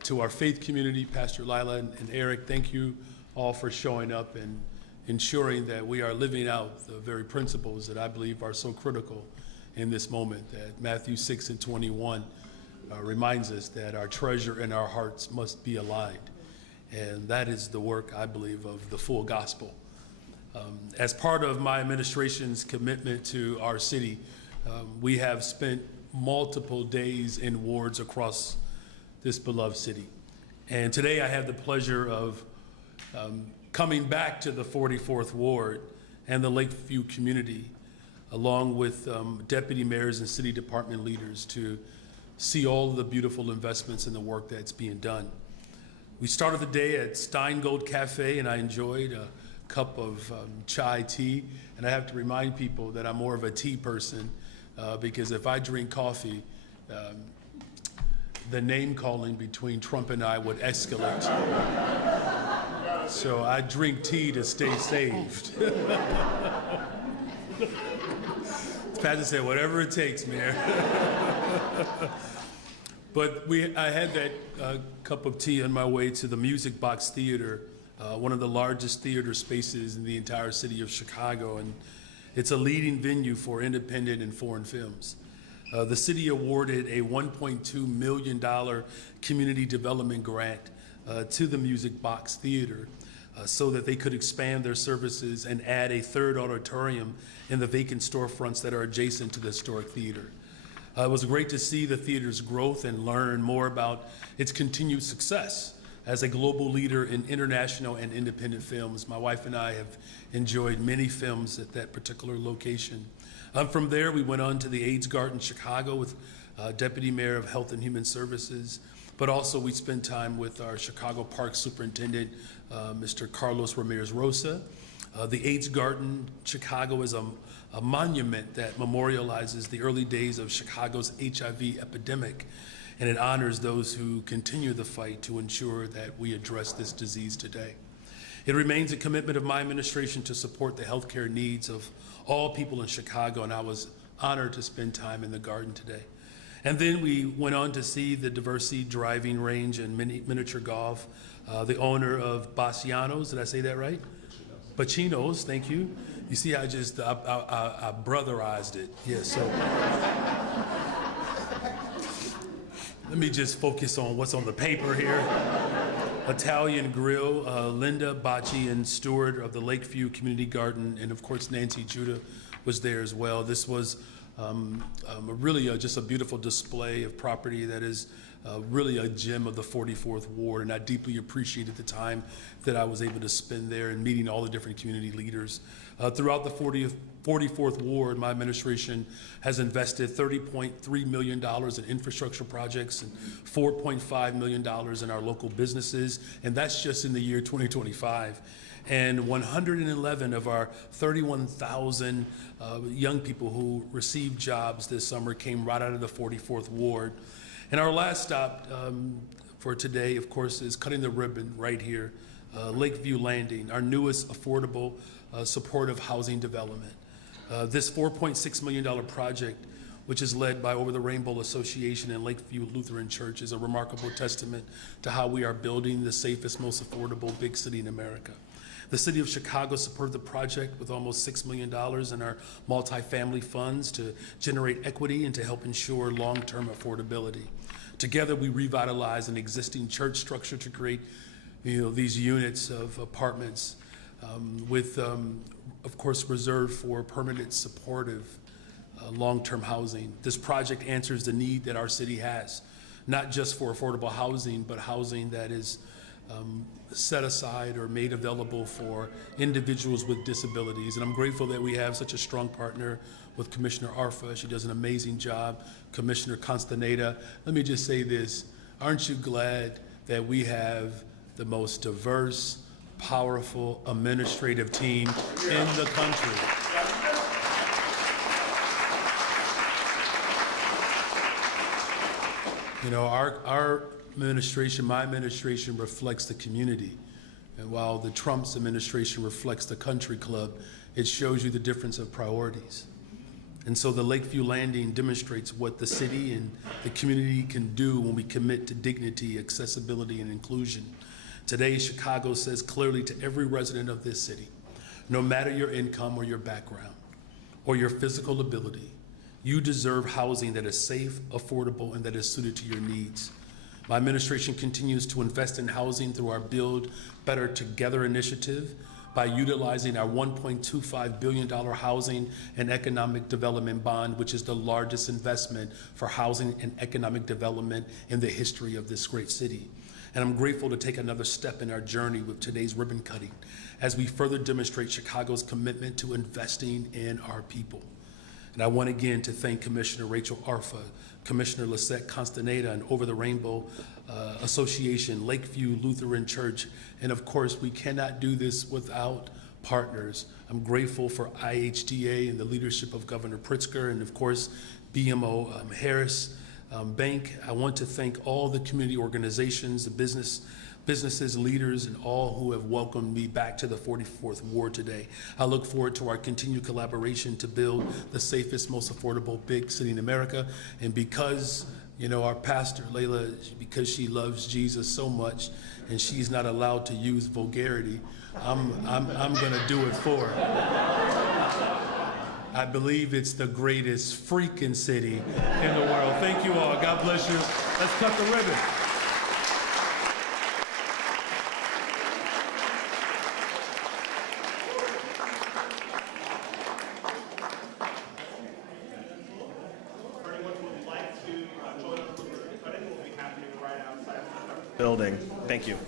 To our faith community, Pastor Lila and Eric, thank you all for showing up and ensuring that we are living out the very principles that I believe are so critical in this moment, that Matthew 6:21 reminds us that our treasure and our hearts must be aligned. And that is the work, I believe, of the full gospel. As part of my administration's commitment to our city, we have spent multiple days in wards across this beloved city. And today I have the pleasure of coming back to the 44th Ward and the Lakeview community, along with deputy mayors and city department leaders, to see all of the beautiful investments and the work that's being done. We started the day at Steingold Cafe, and I enjoyed a cup of chai tea. And I have to remind people that I'm more of a tea person because if I drink coffee, the name calling between Trump and I would escalate. So I drink tea to stay saved. Pastor said, whatever it takes, Mayor. But I had that cup of tea on my way to the Music Box Theater, one of the largest theater spaces in the entire city of Chicago, and it's a leading venue for independent and foreign films. The city awarded a $1.2 million community development grant to the Music Box Theater so that they could expand their services and add a third auditorium in the vacant storefronts that are adjacent to the historic theater. It was great to see the theater's growth and learn more about its continued success as a global leader in international and independent films. My wife and I have enjoyed many films at that particular location. From there, we went on to the AIDS Garden Chicago with Deputy Mayor of Health and Human Services, but also we spent time with our Chicago Park Superintendent, Mr. Carlos Ramirez Rosa. The AIDS Garden Chicago is a monument that memorializes the early days of Chicago's HIV epidemic, and it honors those who continue the fight to ensure that we address this disease today. It remains a commitment of my administration to support the healthcare needs of all people in Chicago, and I was honored to spend time in the garden today. And then we went on to see the Diversey driving range and miniature golf. The owner of Baciano's, did I say that right? Bacino's, thank you. You see, I brotherized it. Yeah, so let me just focus on what's on the paper here. Italian Grill, Linda Bacci and steward of the Lakeview Community Garden, and of course Nancy Judah was there as well. This was really just a beautiful display of property that is really a gem of the 44th Ward, and I deeply appreciated the time that I was able to spend there and meeting all the different community leaders. Throughout the 44th Ward, my administration has invested $30.3 million in infrastructure projects and $4.5 million in our local businesses, and that's just in the year 2025. And 111 of our 31,000 young people who received jobs this summer came right out of the 44th Ward. And our last stop for today, of course, is cutting the ribbon right here, Lakeview Landing, our newest affordable supportive housing development. This $4.6 million project, which is led by Over the Rainbow Association and Lakeview Lutheran Church, is a remarkable testament to how we are building the safest, most affordable big city in America. The city of Chicago supported the project with almost $6 million in our multifamily funds to generate equity and to help ensure long-term affordability. Together, we revitalized an existing church structure to create, these units of apartments with, of course, reserved for permanent supportive long-term housing. This project answers the need that our city has, not just for affordable housing, but housing that is set aside or made available for individuals with disabilities. And I'm grateful that we have such a strong partner with Commissioner Arfa. She does an amazing job. Commissioner Constaneda. Let me just say this. Aren't you glad that we have the most diverse, powerful administrative team in the country? Our administration, my administration, reflects the community. And while the Trump's administration reflects the country club, it shows you the difference of priorities. And so the Lakeview Landing demonstrates what the city and the community can do when we commit to dignity, accessibility, and inclusion. Today, Chicago says clearly to every resident of this city, no matter your income or your background or your physical ability, you deserve housing that is safe, affordable, and that is suited to your needs. My administration continues to invest in housing through our Build Better Together initiative by utilizing our $1.25 billion housing and economic development bond, which is the largest investment for housing and economic development in the history of this great city. And I'm grateful to take another step in our journey with today's ribbon cutting as we further demonstrate Chicago's commitment to investing in our people. And I want again to thank Commissioner Rachel Arfa, Commissioner Lisette Constaneda, and Over the Rainbow Association, Lakeview Lutheran Church, and of course, we cannot do this without partners. I'm grateful for IHDA and the leadership of Governor Pritzker, and of course, BMO Harris Bank. I want to thank all the community organizations, the businesses, leaders, and all who have welcomed me back to the 44th Ward today. I look forward to our continued collaboration to build the safest, most affordable big city in America. And because, you know, our pastor, Layla, because she loves Jesus so much and she's not allowed to use vulgarity, I'm gonna do it for her. I believe it's the greatest freaking city in the world. Thank you all. God bless you. Let's cut the ribbon. Building. Thank you.